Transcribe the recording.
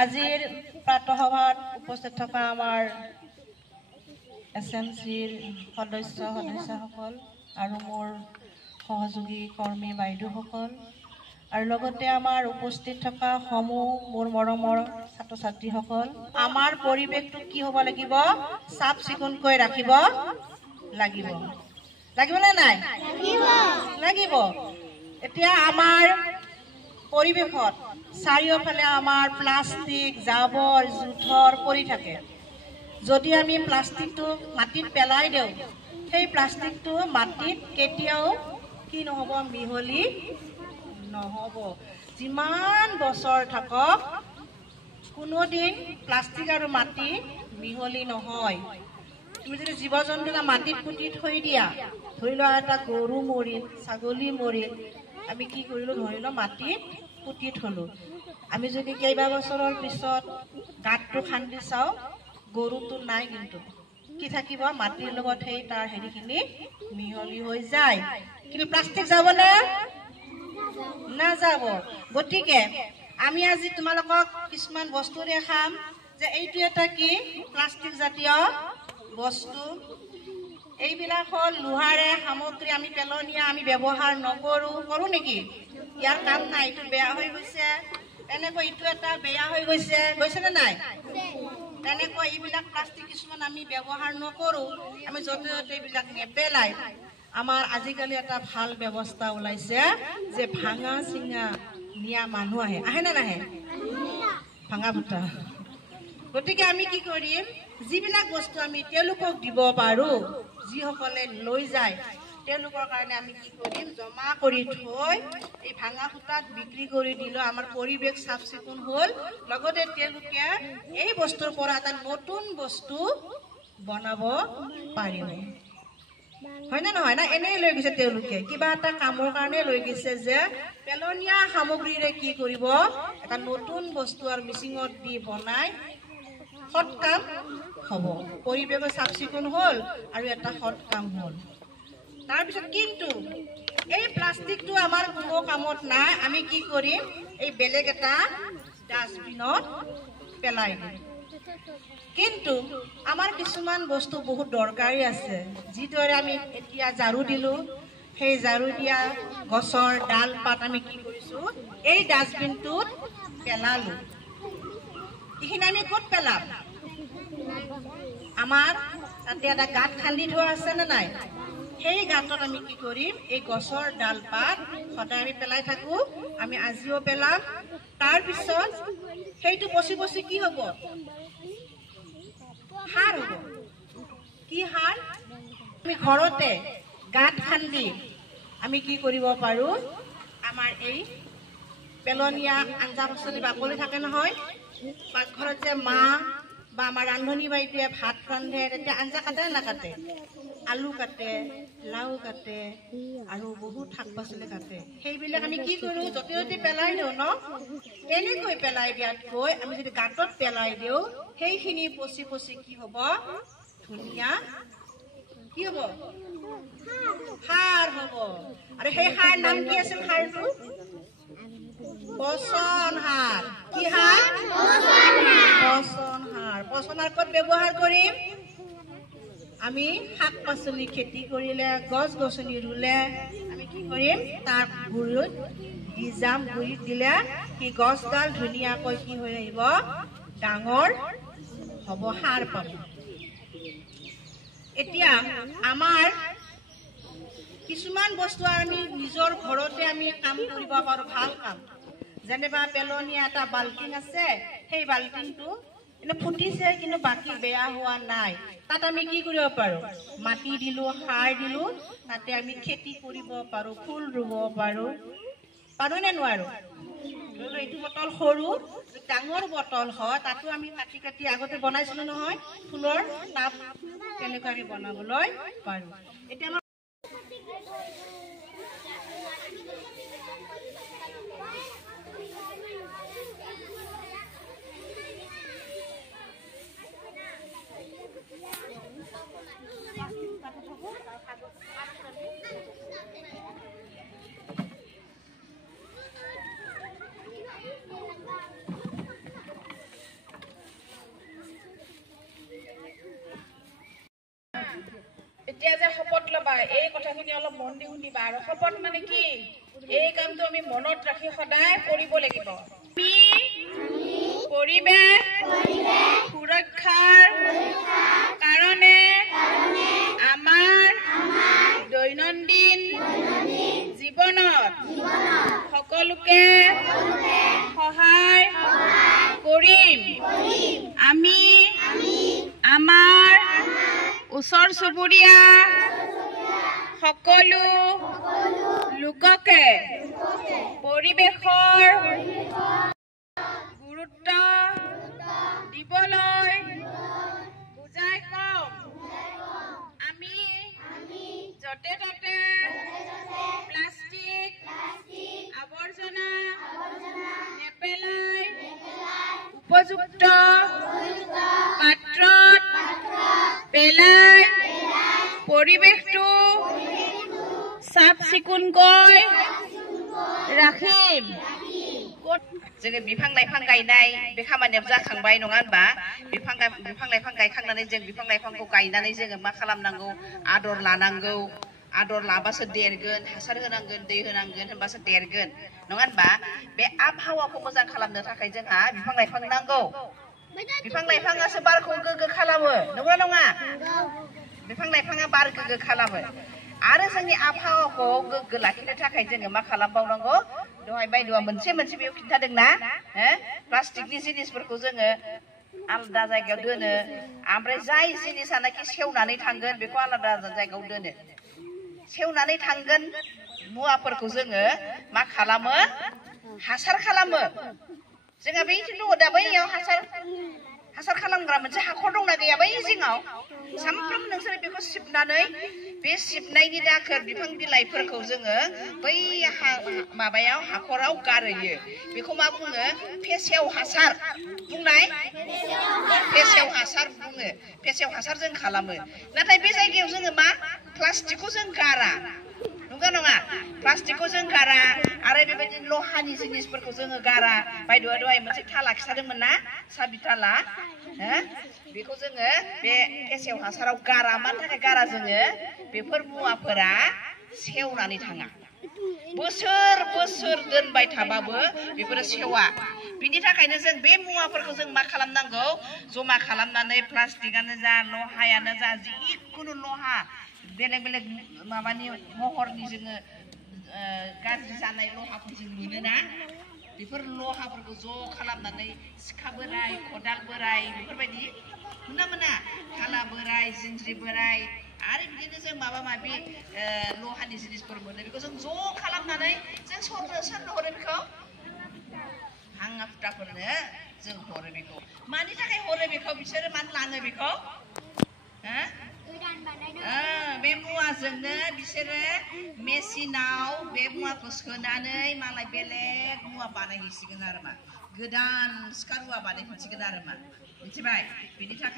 আজিৰ প্ৰাতঃসভাত উপস্থিত থকা আমাৰ SMCৰ সদস্যসকল আৰু মোৰ সহযোগী কৰ্মী বাইদেউসকল আৰু লগতে আমাৰ উপস্থিত থকা সমূহ মোৰ মৰমৰ ছাত্ৰ ছাত্ৰীসকল, আমাৰ পৰিৱেশটো কি হ'ব লাগিব? চাফ চিকুণকৈ ৰাখিব লাগিব। লাগিবনে নাই? লাগিব। এতিয়া আমাৰ পৰিৱেশত চাৰিওফালে আমাৰ প্লাষ্টিক জাবৰ জোথৰ পৰি থাকে। যদি আমি প্লাষ্টিকটো মাটিত পেলাই দিওঁ, সেই প্লাষ্টিকটো মাটিত কেতিয়াও কি নহ'ব? মিহলি নহ'ব। যিমান বছৰ থাকক কোনোদিন প্লাষ্টিক আৰু মাটি মিহলি নহয়। তুমি যদি জীৱ জন্তু মাটিত পুতি থৈ দিয়া, ধৰি লোৱা এটা গৰু মৰিল, ছাগলী মৰিল, আমি কি কৰিলো? ধৰি লোৱা মাটিত পুতি থলো। আমি যদি কেইবা বছৰৰ পিছত গাঁতটো খান্দি চাওঁ, গৰুটো নাই, কিন্তু কি থাকিব? মাটিৰ লগত সেই তাৰ হেৰিখিনি মিহলি হৈ যায়। কিন্তু প্লাষ্টিক যাবনে? নাযাব। গতিকে আমি আজি তোমালোকক কিছুমান বস্তু দেখাম যে এইটো এটা কি প্লাষ্টিক জাতীয় বস্তু। এইবিলাক হ'ল লোহাৰে সামগ্ৰী। আমি পেলনীয়া, আমি ব্যৱহাৰ নকৰোঁ। কৰোঁ নেকি? ইয়াৰ কাম নাই, এইটো বেয়া হৈ গৈছে। তেনেকৈ ইটো এটা বেয়া হৈ গৈছে, গৈছেনে নাই? তেনেকৈ এইবিলাক প্লাষ্টিক কিছুমান আমি ব্যৱহাৰ নকৰোঁ। আমি য'তে ত'তে এইবিলাক নেপেলাই। আমাৰ আজিকালি এটা ভাল ব্যৱস্থা ওলাইছে যে ভাঙা চিঙা নিয়া মানুহ আহে নে নাহে? ভাঙা ফুটা। গতিকে আমি কি কৰিম? যিবিলাক বস্তু আমি তেওঁলোকক দিব পাৰোঁ, যিসকলে লৈ যায় তেওঁলোকৰ কাৰণে আমি কি কৰিম? জমা কৰি থৈ এই ভাঙা ফুটাত বিক্ৰী কৰি দিলেও আমাৰ পৰিৱেশ চাফ চিকুণ হ'ল। লগতে তেওঁলোকে এই বস্তুৰ পৰা এটা নতুন বস্তু বনাব পাৰিব। হয় নে নহয়? না এনেই লৈ গৈছে তেওঁলোকে, কিবা এটা কামৰ কাৰণে লৈ গৈছে যে পেলনীয়া সামগ্ৰীৰে কি কৰিব? এটা নতুন বস্তু আৰু মিচিঙত দি বনাই সৎ কাম হ'ব। পৰিৱেশো চাফ চিকুণ হ'ল আৰু এটা সৎ কাম হ'ল। তাৰপিছত কিন্তু এই প্লাষ্টিকটো আমাৰ কোনো কামত নাই। আমি কি কৰিম? এই বেলেগ এটা ডাষ্টবিনত পেলাই দিম। কিন্তু আমাৰ কিছুমান বস্তু বহুত দৰকাৰী আছে। যিদৰে আমি এতিয়া ঝাৰু দিলোঁ, সেই ঝাৰু দিয়া গছৰ ডাল পাত আমি কি কৰিছোঁ? এই ডাষ্টবিনটোত পেলালোঁ। এইখিনি আমি ক'ত পেলাম? আমাৰ তাতে এটা গাঁত খান্দি থোৱা আছে নে নাই? সেই গাঁতত আমি কি কৰিম? এই গছৰ ডাল পাত সদায় আমি পেলাই থাকোঁ। আমি আজিও পেলাম। তাৰপিছত সেইটো পচি পচি কি হ'ব? সাৰ হ'ব। কি সাৰ? আমি ঘৰতে গাঁত খান্দি আমি কি কৰিব পাৰোঁ? আমাৰ এই পেলনীয়া আঞ্জা পাচলি বাকলি থাকে নহয়, পাকঘৰত যে মা বা আমাৰ ৰান্ধনী বাইদেৱে ভাত ৰান্ধে, তেতিয়া আঞ্জা কাটে নাকাটে? আলু কাটে, লাও কাটে আৰু বহুত শাক পাচলি কাটে। সেইবিলাক আমি কি কৰোঁ? য'তে ত'তে পেলাই দিওঁ ন? তেনেকৈ পেলাই দিয়াতকৈ আমি যদি গাঁতত পেলাই দিওঁ, সেইখিনি পচি পচি কি হ'ব? ধুনীয়া কি হ'ব? সাৰ হ'ব। আৰু সেই সাৰ নাম কি আছিল? সাৰটো পচন সাৰ। কি সাৰ? পচন সাৰ। পচন সাৰ ক'ত ব্যৱহাৰ কৰিম? আমি শাক পাচলি খেতি কৰিলে, গছ গছনি ৰুলে আমি কি কৰিম? তাৰ গুৰিত দি যাম। গুৰিত দিলে সেই গছডাল ধুনীয়াকৈ কি হৈ আহিব? ডাঙৰ হ'ব, সাৰ পাব। এতিয়া আমাৰ কিছুমান বস্তু আমি নিজৰ ঘৰতে আমি কাম কৰিব পাৰোঁ, ভাল কাম। যেনিবা পেলনীয়া এটা বাল্টিং আছে, সেই বাল্টিংটো এনে ফুটিছে কিন্তু বাকী বেয়া হোৱা নাই। তাত আমি কি কৰিব পাৰোঁ? মাটি দিলোঁ, সাৰ দিলোঁ, তাতে আমি খেতি কৰিব পাৰোঁ, ফুল ৰুব পাৰোঁ। পাৰোঁ নে নোৱাৰোঁ? এইটো বটল সৰু, ডাঙৰ বটল হয়, তাতো আমি কাটি কাটি আগতে বনাইছিলোঁ নহয় ফুলৰ টাব, তেনেকৈ আমি বনাবলৈ পাৰোঁ। এতিয়া আমাৰ এতিয়া যে শপত ল'বা এই কথাখিনি অলপ মন দি শুনিবা আৰু শপত মানে কি এই কামটো আমি মনত ৰাখি সদায় কৰিব লাগিব আমি পৰিৱেশ সুৰক্ষাৰ কাৰণে আমাৰ দৈনন্দিন জীৱনত সকলোকে সহায় কৰিম আমি আমাৰ ওচৰ চুবুৰীয়া সকলো লোককে পৰিৱেশৰ গুৰুত্ব দিবলৈ বুজাই কম আমি য'তে ত'তে প্লাষ্টিক আৱৰ্জনা নেপেলাই উপযুক্ত পাত্ৰত পেলাই পৰিৱেশটো চাফ চিকুণকৈ ৰাখিম जोङो बिफां लाइफां गायनाय बे खामानियाव जाखांबाय नङा होनबा बिफां लाइफां गायखांनानै जों बिफां लाइफांखौ गायनानै जोङो मा खालामनांगौ आदर लानांगौ आदर लाबासो देरगोन हासार होनांगोन दै होनांगोन होनबासो देरगोन नङा होनबा बे आबहावाखौ मोजां खालामनो थाखाय जोंहा बिफां लाइफां नांगौ बिफां लाइफाङासो बारखौ गोग्गो खालामो नंगौ नङा बिफां लाइफाङा बार गोग्गो खालामो आरो जोंनि आबहावाखौ गोग्गो लाखिनो थाखाय जोङो मा खालामबावनांगौ दहाय बायद'आ मोनसे बेयाव खिन्थादोंना प्लास्टिकनि जिनिसफोरखौ जोङो आलादा जायगायाव दोनो ओमफ्राय जाय जिनिसानाखि सेवनानै थांगोन बेखौ आलादा जायगायाव दोनो सेवनानै थांगोन मुवाफोरखौ जोङो मा खालामो हासार खालामो जोंहा बैथिं दङ दा बैयाव हासार खालामग्रा मोनसे हाखर दंना गैया बै जिङाव सामफ्रोमबो नोंसोर बेखौ सिबनानै बे सिबनायनि दाखोर बिफां बिलाइफोरखौ जोङो बै माबायाव हाखराव गारहैयो बेखौ मा बुङो फेसेव हासार बुंनाय फेसेव हासार बुङो फेसेव हासार जों खालामो नाथाय बे जायगायाव जोङो मा प्लास्टिकखौ जों गारा नंगौ नङा प्लास्टिकखौ जों गारा आरो बेबायदिनो लहानि जिनिसफोरखौ जोङो गारा बायद'आ दहाय मोनसे थाला खिथादोंमोन ना साबि थाला बेखौ जोङो बे फेसेव हासाराव गारा मानि थाखाय गारा जोङो बेफोर मुवाफोरा सेवनानै थाङा बोसोर बोसोर दोनबाय थाबाबो बेफोरो सेवा बिनि थाखायनो जों बे मुवाफोरखौ जों मा खालामनांगौ जमा खालामनानै प्लास्टिकआनो जा लहायानो जा जिखुनु लहा बेलेग बेलेग माबानि महरनि जोङो गाज्रि जानाय लहाफोर जों मोनोना बेफोर लहाफोरखौ ज' खालामनानै सिखा बोराय खदाल बोराय बेफोरबायदि मोना थाला बोराय जिन्ज्रि बोराय आरो बिदिनो जों माबा माबि लहानि जिनिसफोर मोनो बेखौ जों ज' खालामनानै जों सोरनो हरो बेखौ हांगा फुटाफोरनो जों हरो बेखौ मानि थाखाय हरो बेखौ बिसोरो मानो लाङो बेखौ बे मुवाजोंनो बिसोरो मेसिनाव बे मुवाखौ सोनानै मालाय बेलेग मुवा बानायहैसिगोन आरो मा गोदान सिखा रुवा बानायफिनसिगोन आरो मा मिथिबाय बिनि थाखाय